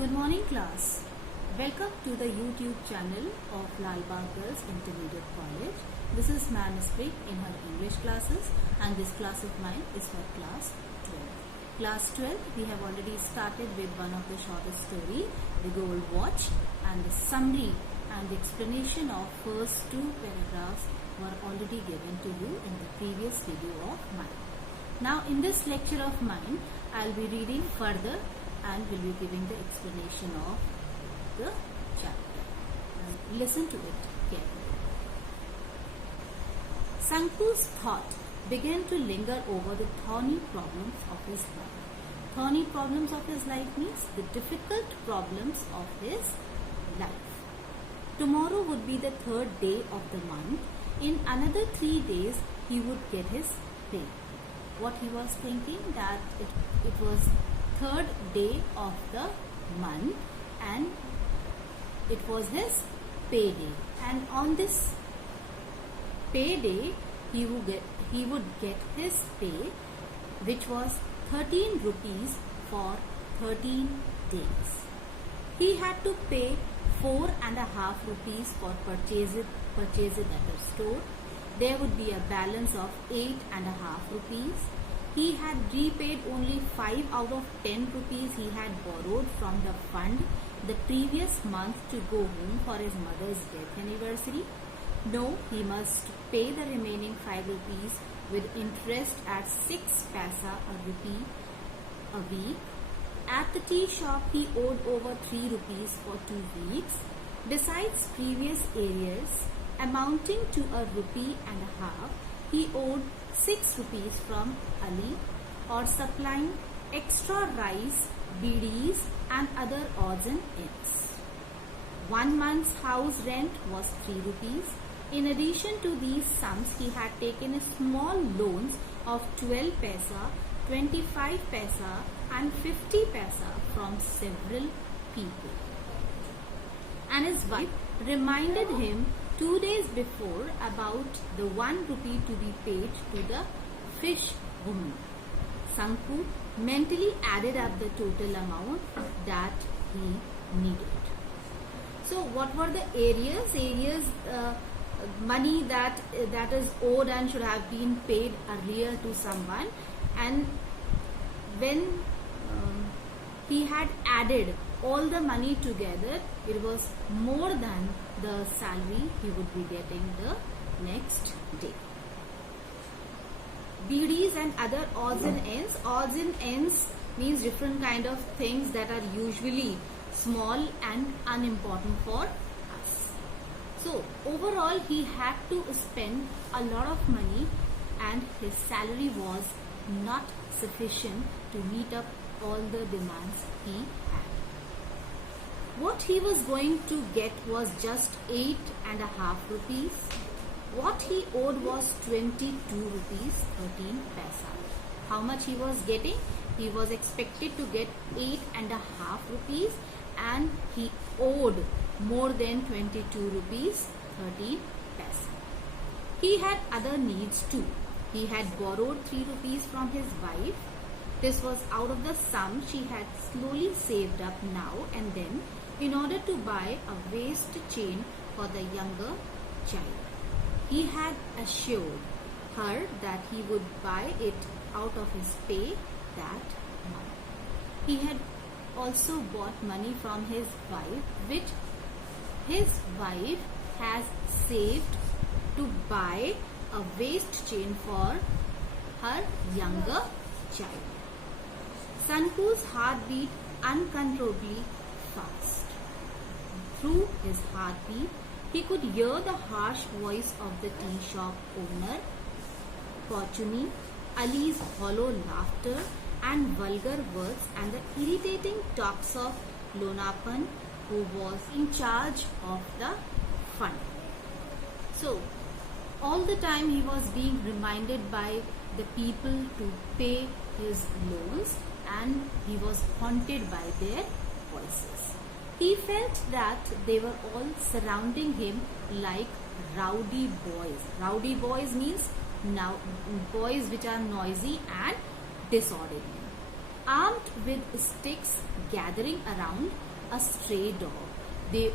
Good morning class. Welcome to the YouTube channel of Lalbagh Girls Intermediate College. This is Manaspreet in her English classes and this class of mine is for class 12. Class 12 we have already started with one of the shortest story, The Gold Watch, and the summary and the explanation of first two paragraphs were already given to you in the previous video of mine. Now in this lecture of mine I will be reading further and will be giving the explanation of the chapter. Listen to it carefully. Sanku's thought began to linger over the thorny problems of his life. Thorny problems of his life means the difficult problems of his life. Tomorrow would be the third day of the month. In another 3 days he would get his pay. What he was thinking, that it was third day of the month and it was his payday, and on this payday he would get his pay, which was 13 rupees for 13 days. He had to pay 4.5 rupees for purchase it at a store. There would be a balance of 8.5 rupees. He had repaid only 5 out of 10 rupees he had borrowed from the fund the previous month to go home for his mother's death anniversary. No, he must pay the remaining 5 rupees with interest at 6 paisa a rupee a week. At the tea shop he owed over 3 rupees for 2 weeks. Besides previous arrears amounting to a rupee and a half, he owed 6 rupees from Ali for supplying extra rice, bidis and other odds and ends. 1 month's house rent was 3 rupees. In addition to these sums, he had taken small loans of 12 paisa, 25 paisa and 50 paisa from several people. And his wife reminded him 2 days before about the 1 rupee to be paid to the fish woman. Sanku mentally added up the total amount that he needed. So what were the arrears? Arrears, money that is owed and should have been paid earlier to someone, and when he had added all the money together, it was more than the salary he would be getting the next day. Bidis and other odds and ends. Odds and ends means different kind of things that are usually small and unimportant for us. So overall he had to spend a lot of money and his salary was not sufficient to meet up all the demands he had. What he was going to get was just 8.5 rupees. What he owed was 22 rupees 13 paisa. How much he was getting? He was expected to get 8.5 rupees and he owed more than 22 rupees 13 paisa. He had other needs too. He had borrowed 3 rupees from his wife. This was out of the sum she had slowly saved up now and then in order to buy a waist chain for the younger child. He had assured her that he would buy it out of his pay that month. He had also bought money from his wife, which his wife has saved to buy a waist chain for her younger child. Sanku's heart beat uncontrollably fast. Through his heartbeat, he could hear the harsh voice of the tea shop owner, Fortuny, Ali's hollow laughter and vulgar words, and the irritating talks of Lonapan, who was in charge of the fund. So, all the time he was being reminded by the people to pay his loans and he was haunted by their voices. He felt that they were all surrounding him like rowdy boys. Rowdy boys means now boys which are noisy and disorderly. Armed with sticks gathering around, a stray dog. They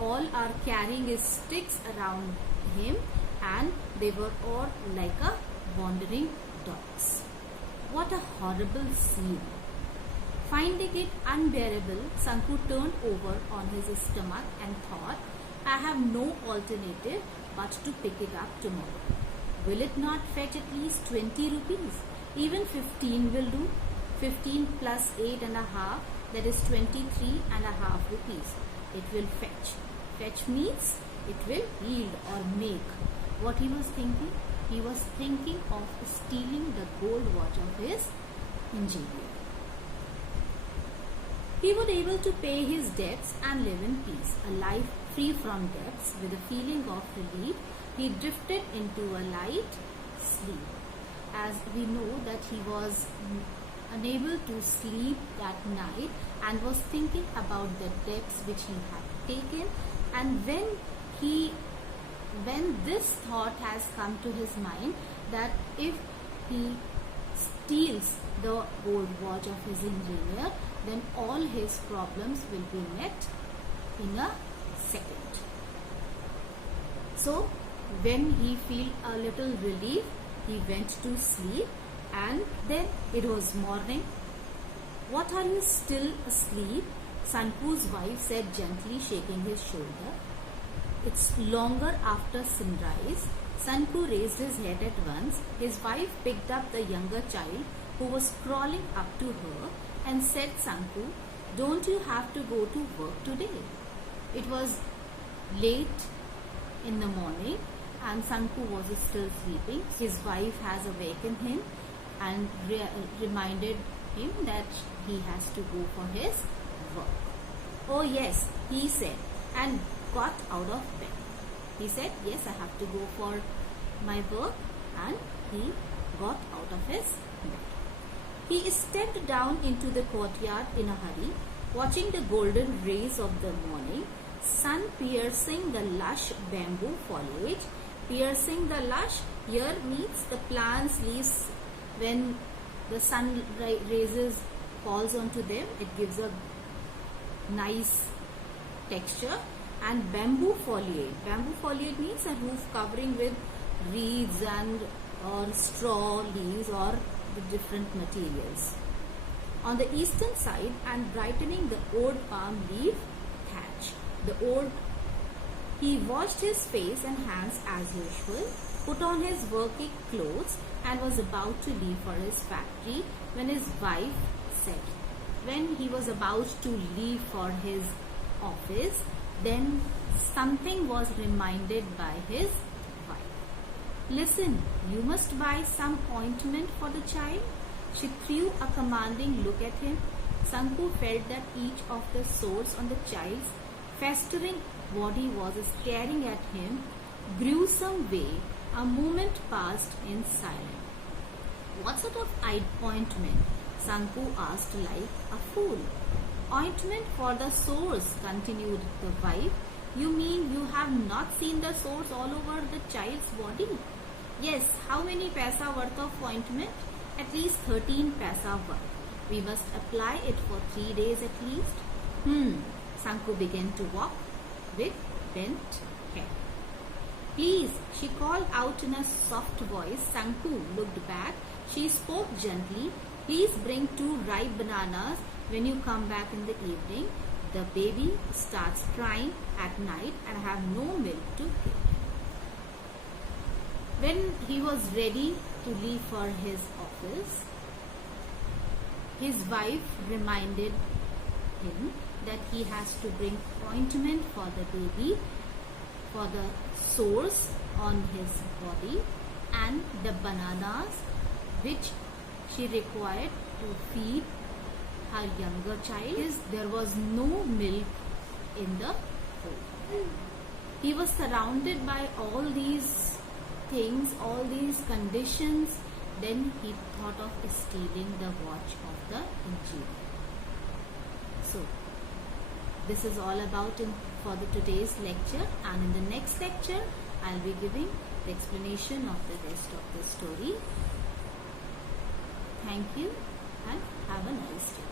all are carrying his sticks around him, and they were all like a wandering dogs. What a horrible scene. Finding it unbearable, Sanku turned over on his stomach and thought, I have no alternative but to pick it up tomorrow. Will it not fetch at least 20 rupees? Even 15 will do. 15 plus 8.5, that is 23.5 rupees. It will fetch. Fetch means it will yield or make. What he was thinking? He was thinking of stealing the gold watch of his engineer. He was able to pay his debts and live in peace. A life free from debts, with a feeling of relief, he drifted into a light sleep. As we know that he was unable to sleep that night and was thinking about the debts which he had taken, and when this thought has come to his mind that if he steals the gold watch of his engineer, then all his problems will be met in a second. So when he felt a little relief, he went to sleep, and then it was morning. What, are you still asleep? Sanku's wife said, gently shaking his shoulder. It's longer after sunrise. Sanku raised his head at once. His wife picked up the younger child who was crawling up to her and said, Sanku, don't you have to go to work today? It was late in the morning and Sanku was still sleeping. His wife has awakened him and reminded him that he has to go for his work. Oh yes, he said, and got out of bed. He said, yes, I have to go for my work, and he got out of his bed. He stepped down into the courtyard in a hurry, watching the golden rays of the morning sun piercing the lush bamboo foliage. Piercing the lush here means the plant's leaves, when the sun raises falls onto them, it gives a nice texture. And bamboo foliage means a roof covering with reeds and or straw leaves or the different materials. On the eastern side, and brightening the old palm leaf thatch. He washed his face and hands as usual, put on his working clothes, and was about to leave for his factory when his wife said, when he was about to leave for his office, then something was reminded by his wife. Listen, you must buy some ointment for the child. She threw a commanding look at him. Sanku felt that each of the sores on the child's festering body was staring at him gruesome way. A moment passed in silence. What sort of ointment? Sanku asked like a fool. Ointment for the sores, continued the wife. You mean you have not seen the sores all over the child's body? Yes, how many paisa worth of ointment? At least 13 paisa worth. We must apply it for 3 days at least. Sanku began to walk with bent head. Please, she called out in a soft voice. Sanku looked back. She spoke gently. Please bring 2 ripe bananas when you come back in the evening. The baby starts crying at night and I have no milk to give. When he was ready to leave for his office, his wife reminded him that he has to bring ointment for the baby, for the sores on his body, and the bananas which she required to feed her younger child. There was no milk in the home. He was surrounded by all these things, all these conditions. Then he thought of stealing the watch of the engineer. So this is all about for today's lecture, and in the next lecture I'll be giving the explanation of the rest of the story. Thank you and have a nice day.